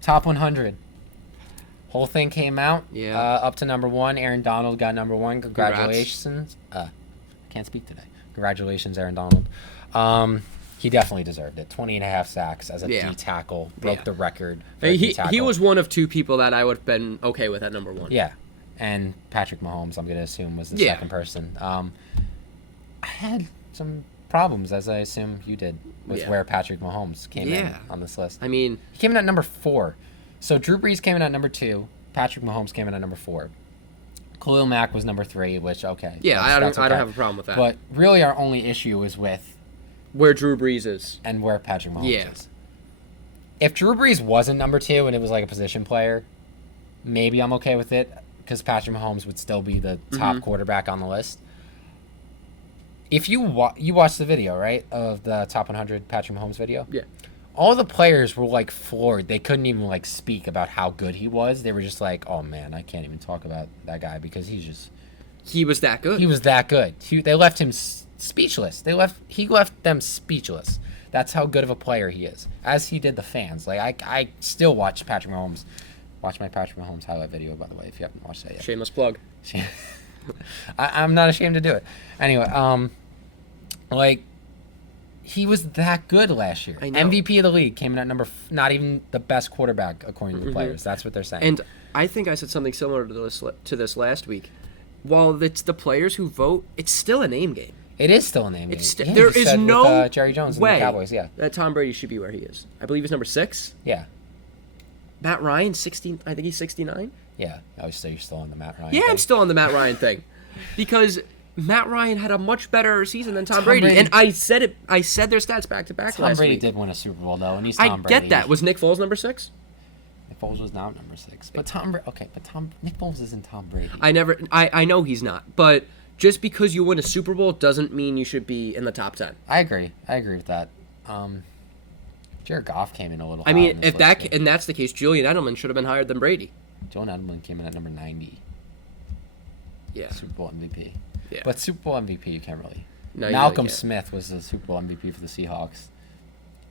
Top 100. Whole thing came out. Yeah. Up to number 1. Aaron Donald got number 1. Congratulations. Can't speak today. Congratulations, Aaron Donald. He definitely deserved it. 20.5 sacks as a D tackle. Broke the record. He was one of 2 people that I would have been okay with at number 1. Yeah. And Patrick Mahomes, I'm going to assume, was the second person. I had some problems, as I assume you did, with where Patrick Mahomes came in on this list. I mean, he came in at number 4. So Drew Brees came in at number 2. Patrick Mahomes came in at number 4. Khalil Mack was number 3, which, okay. Yeah, I don't have a problem with that. But really our only issue is with where Drew Brees is. And where Patrick Mahomes is. If Drew Brees wasn't number 2 and it was like a position player, maybe I'm okay with it because Patrick Mahomes would still be the top quarterback on the list. If you watched the video, right, of the top 100 Patrick Mahomes video? Yeah. All the players were, like, floored. They couldn't even, like, speak about how good he was. They were just like, oh, man, I can't even talk about that guy because he's just... He was that good. He was that good. They left him speechless. He left them speechless. That's how good of a player he is, as he did the fans. Like, I still watch Patrick Mahomes. Watch my Patrick Mahomes highlight video, by the way, if you haven't watched that yet. Shameless plug. I'm not ashamed to do it. Anyway, like... He was that good last year. MVP of the league came in at not even the best quarterback according to the players. That's what they're saying. And I think I said something similar to this last week. While it's the players who vote, it's still a name game. It is still a name game. There is no with, Jerry Jones way and the Cowboys. Yeah, that Tom Brady should be where he is. I believe he's number 6. Yeah. Matt Ryan, 16. I think he's 69. Yeah, I would say you're still on the Matt Ryan. Yeah, thing. I'm still on the Matt Ryan thing because Matt Ryan had a much better season than Tom Brady. And I said it. I said their stats back to back last week. Tom Brady did win a Super Bowl though, and he's Tom Brady. I get that. Was Nick Foles number 6? Nick Foles was not number 6, but Nick Foles isn't Tom Brady. I know he's not, but just because you win a Super Bowl doesn't mean you should be in the top 10. I agree with that. Jared Goff came in a little. I mean, if that's the case, Julian Edelman should have been higher than Brady. Julian Edelman came in at number 90. Yeah. Super Bowl MVP. Yeah. But Super Bowl MVP, you can't really. No, Malcolm Smith was the Super Bowl MVP for the Seahawks.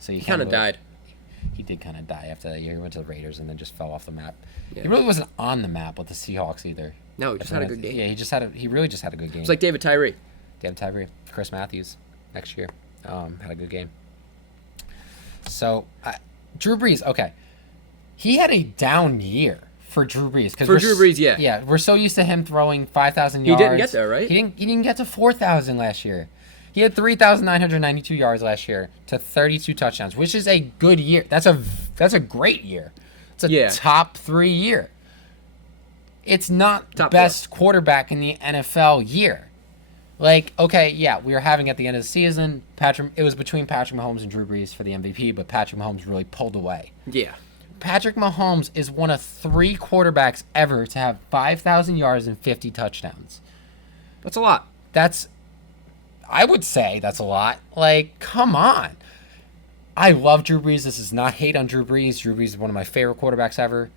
So he kind of died. He did kind of die after that year. He went to the Raiders and then just fell off the map. Yeah. He really wasn't on the map with the Seahawks either. No, he just had a good game. Yeah, he really just had a good game. It's like David Tyree. Chris Matthews next year had a good game. So, Drew Brees, okay. He had a down year. For Drew Brees. Drew Brees, yeah. Yeah, we're so used to him throwing 5,000 yards. He didn't get there, right? He didn't get to 4,000 last year. He had 3,992 yards last year to 32 touchdowns, which is a good year. That's a great year. It's a top 3 year. It's not the best quarterback in the NFL year. Like, okay, yeah, we were having at the end of the season, it was between Patrick Mahomes and Drew Brees for the MVP, but Patrick Mahomes really pulled away. Yeah. Patrick Mahomes is one of 3 quarterbacks ever to have 5,000 yards and 50 touchdowns. That's a lot. I would say that's a lot. Like, come on. I love Drew Brees. This is not hate on Drew Brees. Drew Brees is one of my favorite quarterbacks ever.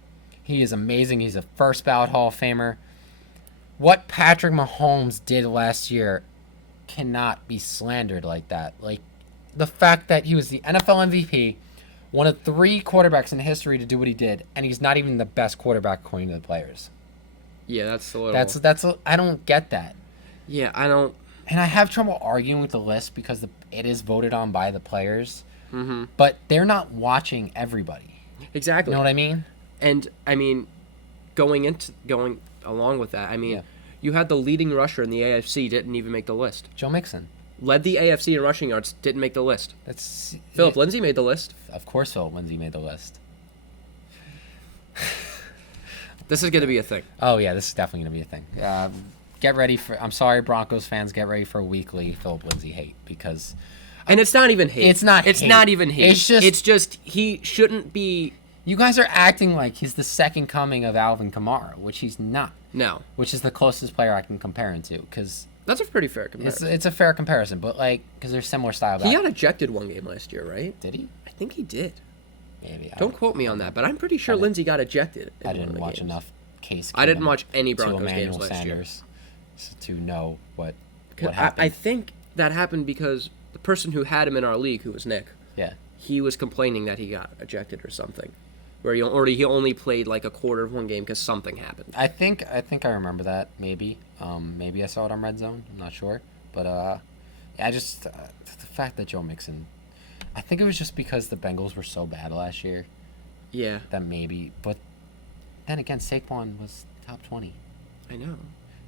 He is amazing. He's a first ballot Hall of Famer. What Patrick Mahomes did last year cannot be slandered like that. Like, the fact that he was the NFL MVP, one of 3 quarterbacks in history to do what he did, and he's not even the best quarterback according to the players. Yeah, that's a little... I don't get that. Yeah, I don't... And I have trouble arguing with the list because it is voted on by the players, but they're not watching everybody. Exactly. You know what I mean? And, I mean, going along with that, I mean, you had the leading rusher in the AFC didn't even make the list. Joe Mixon. Led the AFC in rushing yards, didn't make the list. Phillip Lindsay made the list. Of course Phillip Lindsay made the list. This is going to be a thing. Oh, yeah, this is definitely going to be a thing. Get ready for... I'm sorry, Broncos fans, get ready for a weekly Phillip Lindsay hate because... And it's not even hate. It's not even hate. It's just he shouldn't be... You guys are acting like he's the second coming of Alvin Kamara, which he's not. No. Which is the closest player I can compare him to because... That's a pretty fair comparison. It's a fair comparison, but like because they're similar style. He got ejected one game last year, right? Did he? I think he did. Maybe. Don't quote me on that, but I'm pretty sure Lindsay got ejected. I didn't watch enough Case. I didn't watch any Broncos games last year to know what happened. I think that happened because the person who had him in our league, who was Nick, Yeah. he was complaining that he got ejected or something, where he only played like a quarter of one game because something happened. I think I remember that. Maybe I saw it on Red Zone. I'm not sure, but I just the fact that Joe Mixon. I think it was just because the Bengals were so bad last year. Yeah, That maybe, but then again, Saquon was top 20. I know.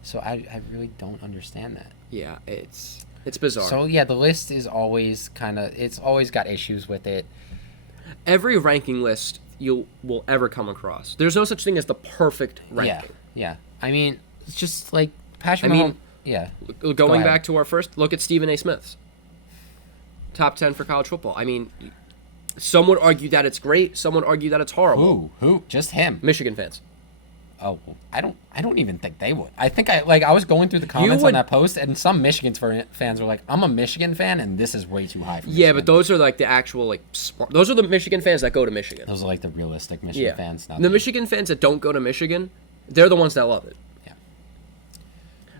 So I really don't understand that. Yeah, it's bizarre. So yeah, the list is always it's always got issues with it. Every ranking list you will ever come across, there's no such thing as the perfect ranking. Yeah. I mean, it's just like Patrick I mean, Mahomes. Yeah. Going ahead. back to our first, look at Stephen A. Smith's top 10 for college football. I mean, some would argue that it's great. Some would argue that it's horrible. Who? Just him. Michigan fans. Oh, I don't even think they would. I think I was going through the comments on that post, and some Michigan fans were like, "I'm a Michigan fan, and this is way too high for me." Yeah, but those are like the actual like smart. Those are the Michigan fans that go to Michigan. Those are like the realistic Michigan fans. Not The Michigan fans that don't go to Michigan, they're the ones that love it. Yeah.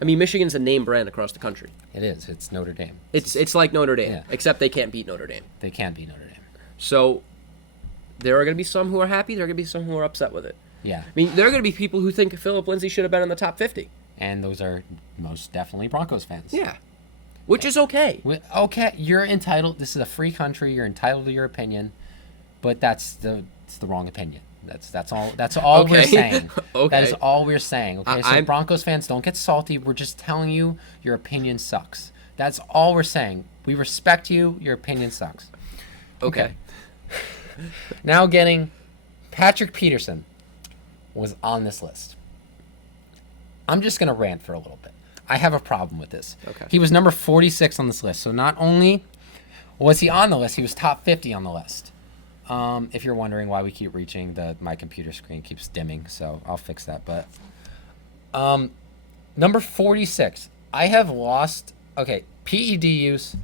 I mean, Michigan's a name brand across the country. It is. It's Notre Dame. It's like Notre Dame, Yeah. except they can't beat Notre Dame. They can't be Notre Dame. So there are going to be some who are happy. There are going to be some who are upset with it. Yeah. I mean, there are going to be people who think Philip Lindsay should have been in the top 50. And those are most definitely Broncos fans. Yeah. Which is okay. Okay, you're entitled. This is a free country. You're entitled to your opinion, but it's the wrong opinion. That's all. That's all we're Okay. saying. Okay. That is all we're saying. Okay, so I'm- Broncos fans, don't get salty. We're just telling you your opinion sucks. That's all we're saying. We respect you. Your opinion sucks. Okay. Now getting Patrick Peterson was on this list. I'm just going to rant for a little bit. I have a problem with this. Okay. He was number 46 on this list. So not only was he on the list, he was top 50 on the list. If you're wondering why we keep reaching, my computer screen keeps dimming, so I'll fix that. But number 46, I have lost. Okay, PED use.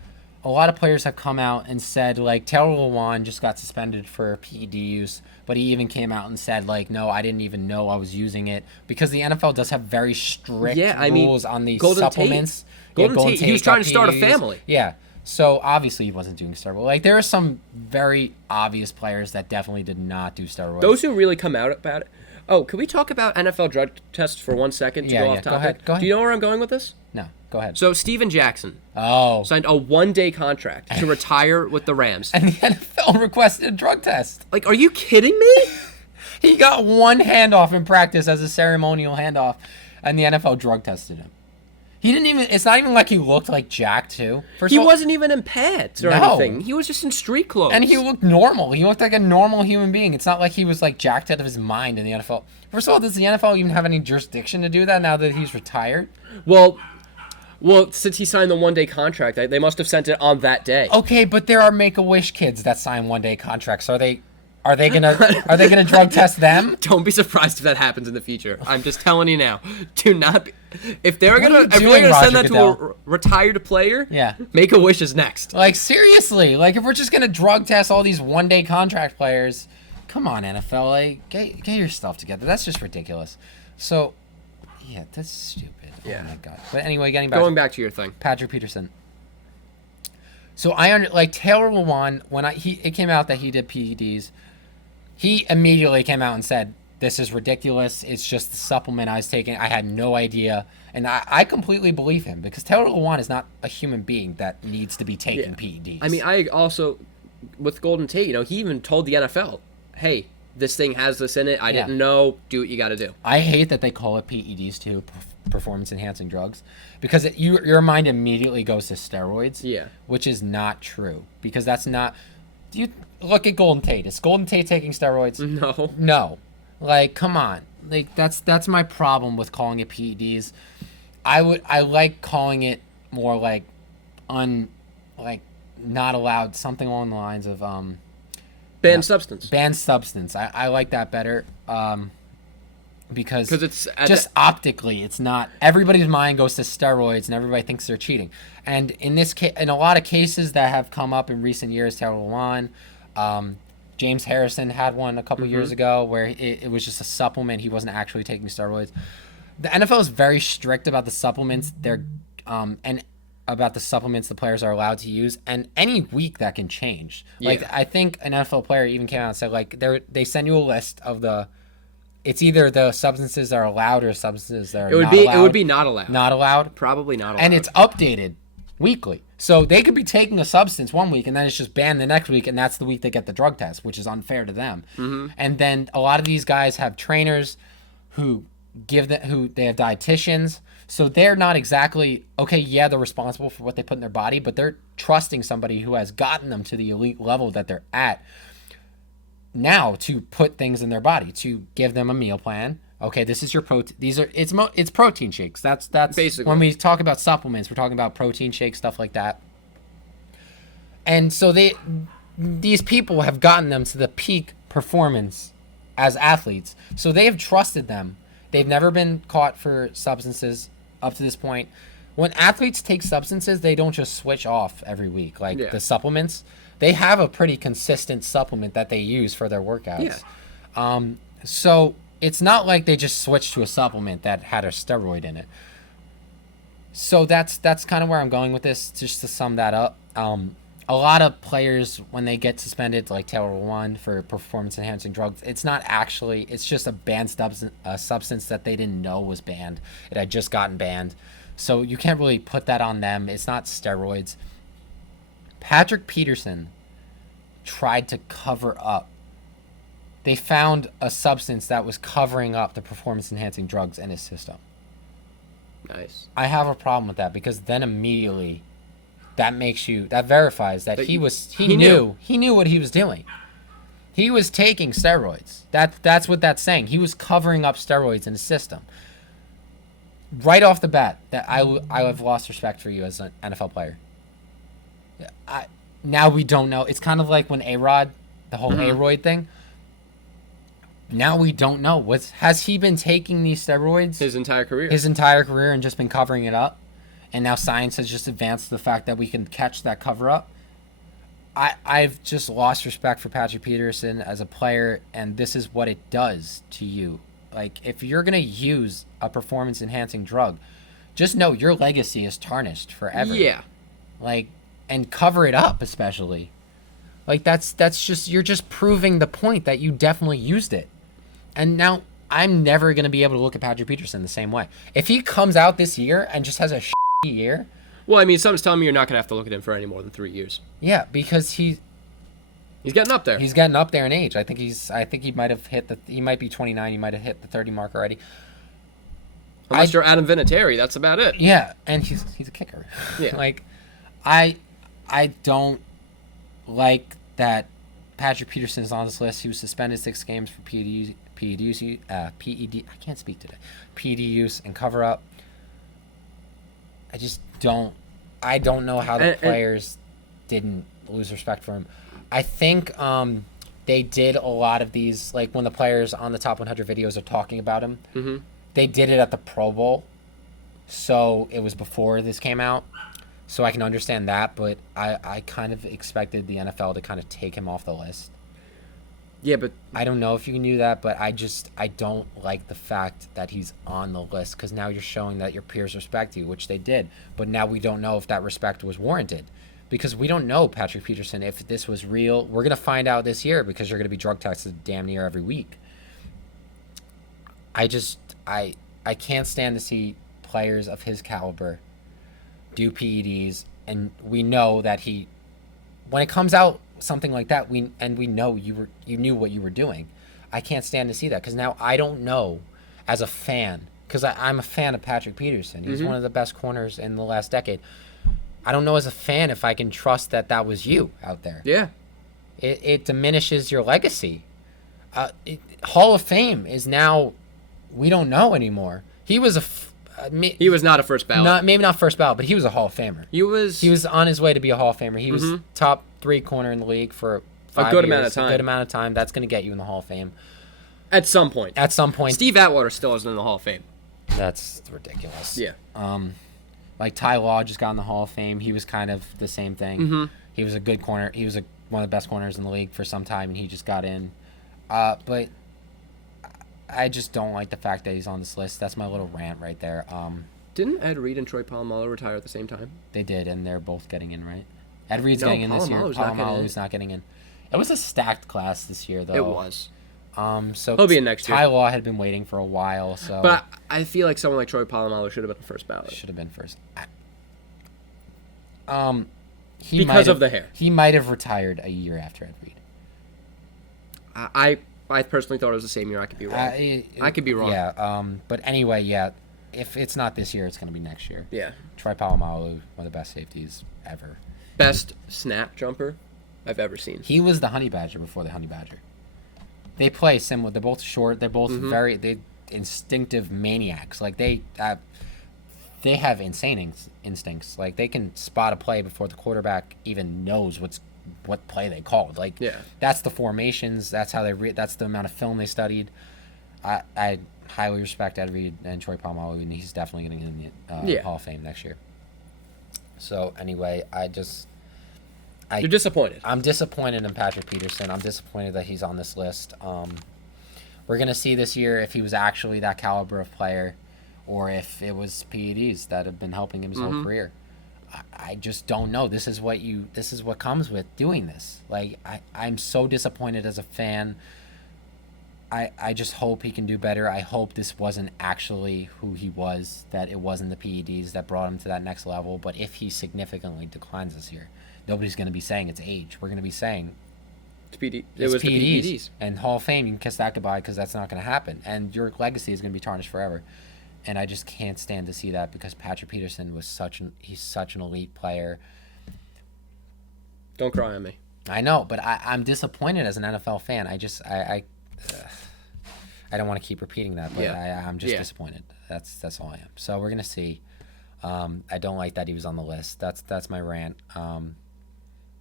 A lot of players have come out and said, like, Taylor Lewan just got suspended for PED use, but he even came out and said, like, no, I didn't even know I was using it, because the NFL does have very strict rules on these Golden supplements. Golden Tate, he was trying to start a family. Yeah, so obviously he wasn't doing steroids. Like, there are some very obvious players that definitely did not do steroids. Those who really come out about it. Oh, can we talk about NFL drug tests for 1 second to go off topic? Go ahead. Do you know where I'm going with this? No, go ahead. So Steven Jackson signed a 1-day contract to retire with the Rams. And the NFL requested a drug test. Like, are you kidding me? He got one handoff in practice as a ceremonial handoff, and the NFL drug tested him. He didn't even. It's not even like he looked like Jack too. He wasn't even in pads or anything. He was just in street clothes. And he looked normal. He looked like a normal human being. It's not like he was like jacked out of his mind in the NFL. First of all, does the NFL even have any jurisdiction to do that now that he's retired? Well, since he signed the 1-day contract, they must have sent it on that day. Okay, but there are Make-A-Wish kids that sign 1-day contracts. So are they gonna drug test them? Don't be surprised if that happens in the future. I'm just telling you now. Do not be, if they're What are gonna you doing, send Roger that to a Goodell? retired player, Yeah. Make-A-Wish is next. Like, seriously, like, if we're just gonna drug test all these 1-day contract players, come on, NFL, like, get your stuff together. That's just ridiculous. So, yeah, that's stupid. Yeah. Oh my god. But anyway, Going back to your thing. Patrick Peterson. So like Taylor Lewan, when it came out that he did PEDs, he immediately came out and said, "This is ridiculous. It's just the supplement I was taking. I had no idea." And I completely believe him, because Taylor Lewan is not a human being that needs to be taking PEDs. I mean, I also, with Golden Tate, he even told the NFL, "Hey, this thing has this in it. I didn't know. Do what you got to do." I hate that they call it PEDs too, performance-enhancing drugs, because your mind immediately goes to steroids. Yeah. Which is not true, because that's not. You look at Golden Tate. Is Golden Tate taking steroids? No. No. Like, come on. Like, that's my problem with calling it PEDs. I like calling it more like not allowed, something along the lines of Banned substance. Banned substance. I like that better. Because it's just optically, it's not. Everybody's mind goes to steroids, and everybody thinks they're cheating. And in this case, in a lot of cases that have come up in recent years, Taylor Lewan, James Harrison had one a couple years ago where it was just a supplement. He wasn't actually taking steroids. The NFL is very strict about the supplements. They're and about the supplements the players are allowed to use, and any week that can change. Like, I think an NFL player even came out and said, like, they send you a list of it's either the substances that are allowed or substances that are not allowed. It would be not allowed. Not allowed? Probably not allowed. And it's updated weekly. So they could be taking a substance one week and then it's just banned the next week, and that's the week they get the drug test, which is unfair to them. Mm-hmm. And then a lot of these guys have trainers who they have dietitians. So they're not exactly, okay, yeah, they're responsible for what they put in their body, but they're trusting somebody who has gotten them to the elite level that they're at now to put things in their body, to give them a meal plan. Okay, this is your protein. It's protein shakes. That's basically when we talk about supplements, we're talking about protein shakes, stuff like that. And so these people have gotten them to the peak performance as athletes. So they have trusted them. They've never been caught for substances up to this point. When athletes take substances, they don't just switch off every week. Like the supplements, they have a pretty consistent supplement that they use for their workouts. Yeah. So it's not like they just switched to a supplement that had a steroid in it. So that's kind of where I'm going with this, just to sum that up. A lot of players, when they get suspended, like Taylor One for performance-enhancing drugs, it's just a banned substance that they didn't know was banned. It had just gotten banned. So you can't really put that on them. It's not steroids. Patrick Peterson tried to cover up. They found a substance that was covering up the performance-enhancing drugs in his system. Nice. I have a problem with that, because then immediately that verifies that he knew what he was doing. He was taking steroids. That's what that's saying. He was covering up steroids in his system. Right off the bat, that I have lost respect for you as an NFL player. Now we don't know. It's kind of like when A-Rod, the whole A-Roid thing. Now we don't know. Has he been taking these steroids his entire career? His entire career, and just been covering it up? And now science has just advanced the fact that we can catch that cover up. I've just lost respect for Patrick Peterson as a player, and this is what it does to you. Like, if you're going to use a performance-enhancing drug, just know your legacy is tarnished forever. Yeah. Like, and cover it up, especially. Like, that's just, you're just proving the point that you definitely used it. And now I'm never going to be able to look at Patrick Peterson the same way. If he comes out this year and just has a year. Well, I mean, something's telling me you're not going to have to look at him for any more than 3 years. Yeah, because he's getting up there. He's getting up there in age. I think he might have he might be 29. He might have hit the 30 mark already. Unless you're Adam Vinatieri, that's about it. Yeah, and he's a kicker. Yeah. Like, I don't like that Patrick Peterson is on this list. He was suspended 6 games for PED use and cover up. I don't know how the players didn't lose respect for him. I think they did a lot of these, like when the players on the top 100 videos are talking about him, they did it at the Pro Bowl. So it was before this came out. So I can understand that, but I kind of expected the NFL to kind of take him off the list. Yeah, but I don't know if you knew that, but I don't like the fact that he's on the list, because now you're showing that your peers respect you, which they did. But now we don't know if that respect was warranted, because we don't know, Patrick Peterson, if this was real. We're going to find out this year, because you're going to be drug tested damn near every week. I can't stand to see players of his caliber do PEDs, and we know that when it comes out something like that, we know you knew what you were doing. I can't stand to see that, because now I don't know as a fan, because I'm a fan of Patrick Peterson. He's one of the best corners in the last decade. I don't know as a fan if I can trust that was you out there. Yeah. It diminishes your legacy. Hall of Fame is now, we don't know anymore. He was he was not a first ballot. Maybe not first ballot, but he was a Hall of Famer. He was on his way to be a Hall of Famer. He was top 3 corner in the league for 5 a good years, amount of time. A good amount of time. That's going to get you in the Hall of Fame. At some point. Steve Atwater still isn't in the Hall of Fame. That's ridiculous. Yeah. Like Ty Law just got in the Hall of Fame. He was kind of the same thing. He was a good corner. He was one of the best corners in the league for some time, and he just got in. But I just don't like the fact that he's on this list. That's my little rant right there. Didn't Ed Reed and Troy Polamalu retire at the same time? They did, and they're both getting in, right? Ed Reed's No, getting in this year. Polamalu's not getting in. Polamalu's not getting in. It was a stacked class this year, though. It was. So He'll be in next year. Ty Law had been waiting for a while, so. But I feel like someone like Troy Polamalu should have been the first ballot. Should have been first. Because of the hair. He might have retired a year after Ed Reed. I personally thought it was the same year. I could be wrong. I could be wrong. Yeah. But anyway, yeah. If it's not this year, it's going to be next year. Yeah. Troy Polamalu, one of the best safeties ever. Best snap jumper I've ever seen. He was the Honey Badger before the Honey Badger. They play similar. They're both short. They're both they instinctive maniacs. Like they have insane instincts. Like they can spot a play before the quarterback even knows what play they called. Like that's the formations. That's how that's the amount of film they studied. I highly respect Ed Reed and Troy Polamalu, and he's definitely going to get in the Hall of Fame next year. So anyway, You're disappointed. I'm disappointed in Patrick Peterson. I'm disappointed that he's on this list. We're going to see this year if he was actually that caliber of player, or if it was PEDs that have been helping him his whole career. I just don't know. This is what comes with doing this. Like I'm so disappointed as a fan. I just hope he can do better. I hope this wasn't actually who he was, that it wasn't the PEDs that brought him to that next level. But if he significantly declines this year, nobody's going to be saying it's age. We're going to be saying it was the PEDs. And Hall of Fame, you can kiss that goodbye because that's not going to happen. And your legacy is going to be tarnished forever. And I just can't stand to see that because Patrick Peterson was he's such an elite player. Don't cry on me. I know, but I'm disappointed as an NFL fan. I don't want to keep repeating that, but I'm just disappointed. That's all I am. So we're gonna see. I don't like that he was on the list. That's my rant.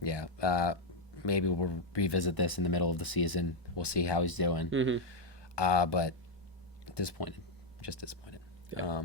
Maybe we'll revisit this in the middle of the season. We'll see how he's doing. But disappointed, just disappointed. Yeah.